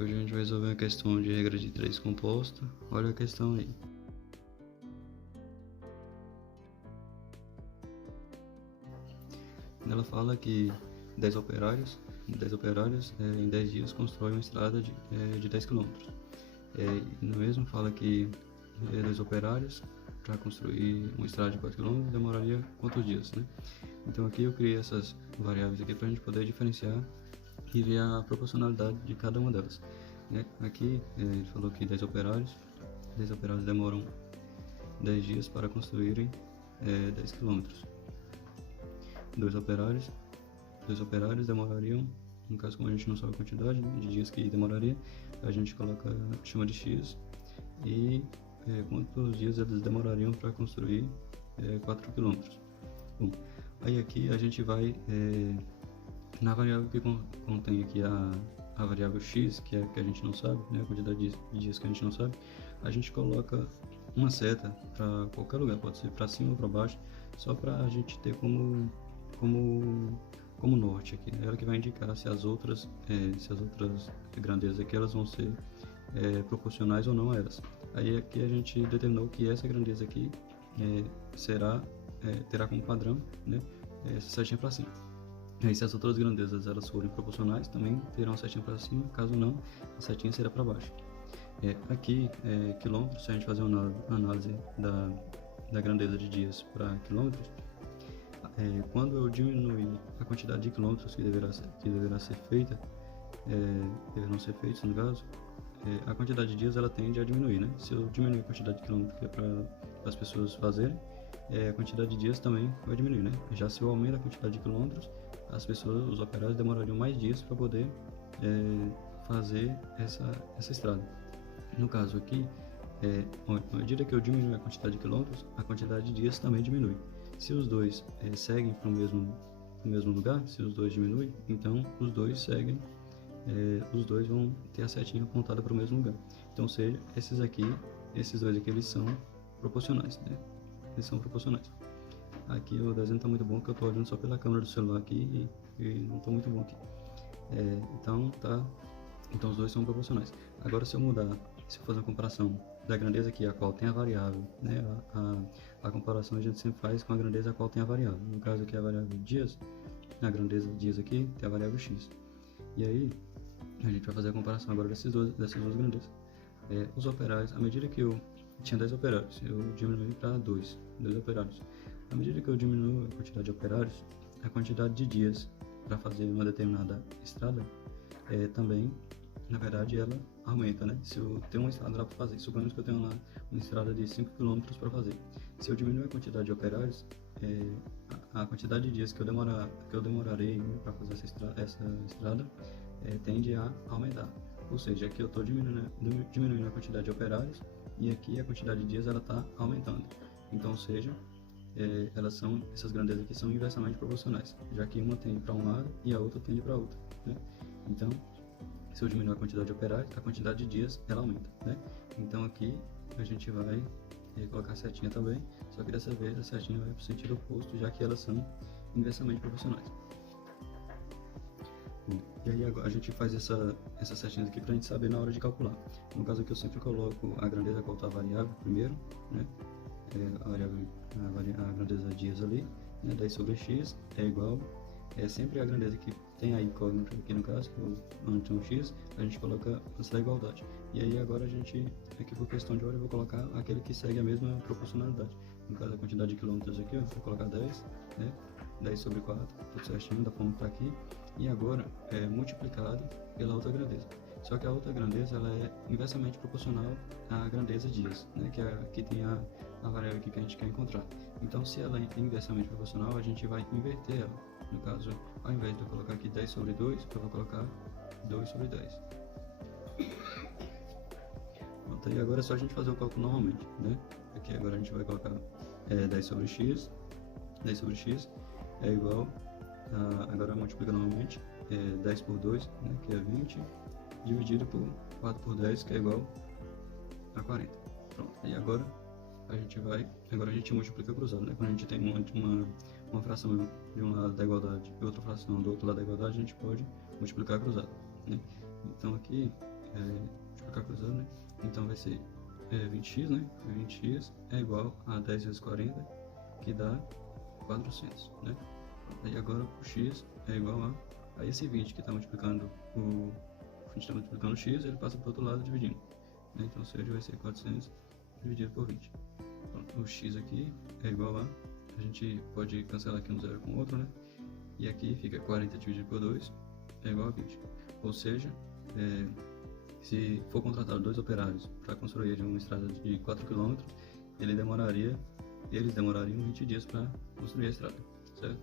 Hoje a gente vai resolver a questão de regra de 3 composta. Olha a questão aí. Ela fala que 10 operários em 10 dias constroem uma estrada de 10 km. No mesmo fala que 10 operários para construir uma estrada de 4 km demoraria quantos dias, né? Então aqui eu criei essas variáveis aqui para a gente poder diferenciar e ver a proporcionalidade de cada uma delas, né? Aqui ele falou que 10 operários demoram 10 dias para construírem 10 km. Dois operários demorariam, no caso, como a gente não sabe a quantidade de dias que demoraria, a gente chama de x e quantos dias eles demorariam para construir 4 km. Bom, aí aqui a gente vai na variável que contém aqui a variável x, que é que a gente não sabe, né, a quantidade de dias que a gente não sabe, a gente coloca uma seta para qualquer lugar, pode ser para cima ou para baixo, só para a gente ter como norte aqui, né? Ela que vai indicar se as outras grandezas aqui elas vão ser proporcionais ou não a elas. Aí aqui a gente determinou que essa grandeza aqui terá como padrão, né, essa setinha para cima. Aí se as outras grandezas elas forem proporcionais, também terão a setinha para cima, caso não, a setinha será para baixo. Aqui, quilômetros, se a gente fazer uma análise da grandeza de dias para quilômetros, quando eu diminuir a quantidade de quilômetros que deverá ser feita, deverão ser feitos no caso, a quantidade de dias ela tende a diminuir, né? Se eu diminuir a quantidade de quilômetros que é para as pessoas fazerem, a quantidade de dias também vai diminuir, né? Já se eu aumento a quantidade de quilômetros, os operários demorariam mais dias para poder fazer essa estrada. No caso aqui, à medida que eu diminuir a quantidade de quilômetros, a quantidade de dias também diminui. Se os dois seguem para o mesmo lugar, se os dois diminuem, então os dois vão ter a setinha apontada para o mesmo lugar. Então, ou seja, esses dois aqui, eles são proporcionais, né? Eles são proporcionais. Aqui o desenho está muito bom, que eu estou olhando só pela câmera do celular aqui e não está muito bom aqui. Então os dois são proporcionais. Agora se eu fazer uma comparação da grandeza aqui, a qual tem a variável, né? A comparação a gente sempre faz com a grandeza a qual tem a variável. No caso aqui a variável dias, a grandeza de dias aqui tem a variável x. E aí a gente vai fazer a comparação agora dessas duas grandezas. Os operários, à medida que eu tinha 10 operários, eu diminui para 2 operários. À medida que eu diminuo a quantidade de operários, a quantidade de dias para fazer uma determinada estrada também, na verdade, ela aumenta, né? Se eu tenho uma estrada lá para fazer, suponhamos que eu tenho lá uma estrada de 5 km para fazer. Se eu diminuir a quantidade de operários, a quantidade de dias que eu demorarei para fazer essa estrada tende a aumentar. Ou seja, aqui eu estou diminuindo a quantidade de operários e aqui a quantidade de dias ela está aumentando. Então, ou seja, essas grandezas aqui são inversamente proporcionais, já que uma tende para um lado e a outra tende para outro, né? Então, se eu diminuir a quantidade de operários, a quantidade de dias ela aumenta, né? Então aqui a gente vai colocar a setinha também, só que dessa vez a setinha vai para o sentido oposto, já que elas são inversamente proporcionais. E aí agora a gente faz essas setinhas aqui para a gente saber na hora de calcular. No caso aqui eu sempre coloco a grandeza qual está a variável primeiro, né? A grandeza de dias ali, né? 10 sobre x é igual, sempre a grandeza que tem a incógnita aqui no caso, onde tem um x, a gente coloca essa igualdade. E aí agora a gente, aqui por questão de hora, eu vou colocar aquele que segue a mesma proporcionalidade. No caso a quantidade de quilômetros aqui, vou colocar 10, né? 10 sobre 4, tudo certinho, da forma que está aqui. E agora é multiplicado pela outra grandeza. Só que a outra grandeza ela é inversamente proporcional à grandeza dias, né? Que tem a variável aqui que a gente quer encontrar. Então se ela é inversamente proporcional, a gente vai inverter ela. No caso, ao invés de eu colocar aqui 10 sobre 2, eu vou colocar 2 sobre 10. Pronto, aí agora é só a gente fazer o cálculo normalmente, né? Aqui agora a gente vai colocar 10 sobre x é igual a, agora multiplica novamente, 10 por 2, né, que é 20, dividido por 4 por 10, que é igual a 40. Pronto, e agora a gente multiplica cruzado, né? Quando a gente tem uma fração de um lado da igualdade e outra fração do outro lado da igualdade, a gente pode multiplicar cruzado, né? Então aqui multiplicar cruzando, né? Então vai ser 20x, né? 20x é igual a 10 vezes 40, que dá 400, né? Aí agora o x é igual a esse 20 que está multiplicando a gente está multiplicando o x, ele passa para o outro lado dividindo, né? Então, ou seja, vai ser 400 dividido por 20. Pronto, o x aqui é igual a gente pode cancelar aqui um zero com o outro, né? E aqui fica 40 dividido por 2 é igual a 20. Ou seja, se for contratado 2 operários para construir uma estrada de 4 km, eles demorariam 20 dias para construir a estrada, certo?